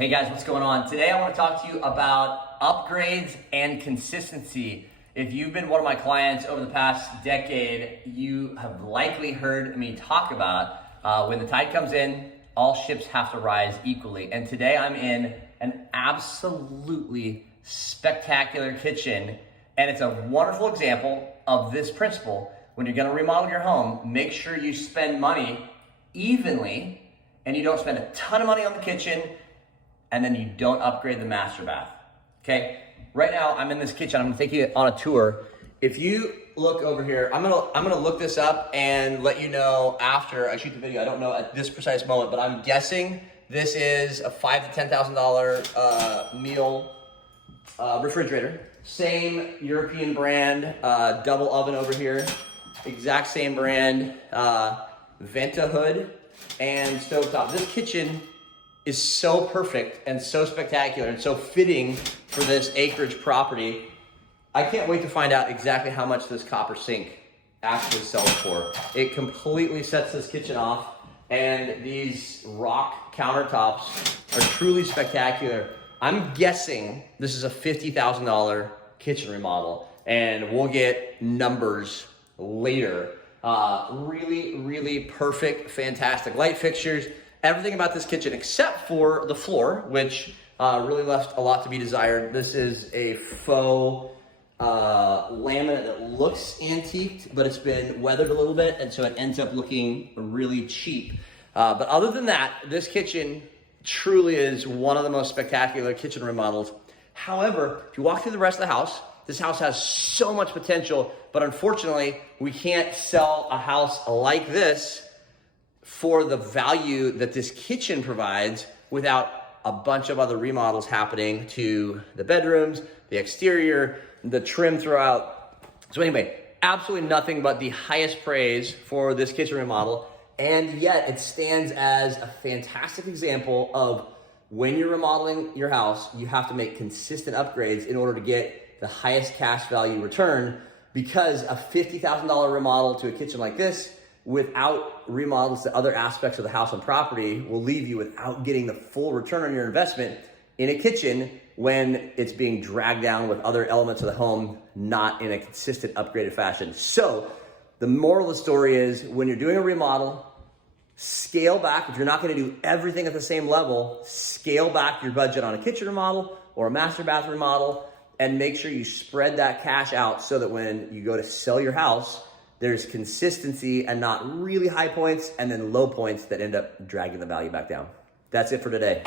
Hey guys, what's going on? Today I want to talk to you about upgrades and consistency. If you've been one of my clients over the past decade, you have likely heard me talk about when the tide comes in, all ships have to rise equally. And today I'm in an absolutely spectacular kitchen, and it's a wonderful example of this principle. When you're gonna remodel your home, make sure you spend money evenly and you don't spend a ton of money on the kitchen and then you don't upgrade the master bath, okay? Right now, I'm in this kitchen. I'm gonna take you on a tour. If you look over here, I'm gonna look this up and let you know after I shoot the video. I don't know at this precise moment, but I'm guessing this is a $5,000 to $10,000 meal refrigerator. Same European brand, double oven over here. Exact same brand, Venta hood and stovetop. This kitchen is so perfect and so spectacular and so fitting for this acreage property. I can't wait to find out exactly how much this copper sink actually sells for. It completely sets this kitchen off, and these rock countertops are truly spectacular. I'm guessing this is a $50,000 kitchen remodel, and we'll get numbers later. Really perfect, fantastic light fixtures. Everything about this kitchen except for the floor, which really left a lot to be desired. This is a faux laminate that looks antiqued, but it's been weathered a little bit, and so it ends up looking really cheap. But other than that, this kitchen truly is one of the most spectacular kitchen remodels. However, if you walk through the rest of the house, this house has so much potential, but unfortunately, we can't sell a house like this for the value that this kitchen provides without a bunch of other remodels happening to the bedrooms, the exterior, the trim throughout. So anyway, absolutely nothing but the highest praise for this kitchen remodel, and yet it stands as a fantastic example of when you're remodeling your house, you have to make consistent upgrades in order to get the highest cash value return, because a $50,000 remodel to a kitchen like this without remodels to other aspects of the house and property will leave you without getting the full return on your investment in a kitchen when it's being dragged down with other elements of the home, not in a consistent upgraded fashion. So the moral of the story is, when you're doing a remodel, scale back. If you're not gonna do everything at the same level, scale back your budget on a kitchen remodel or a master bath remodel, and make sure you spread that cash out so that when you go to sell your house, there's consistency and not really high points and then low points that end up dragging the value back down. That's it for today.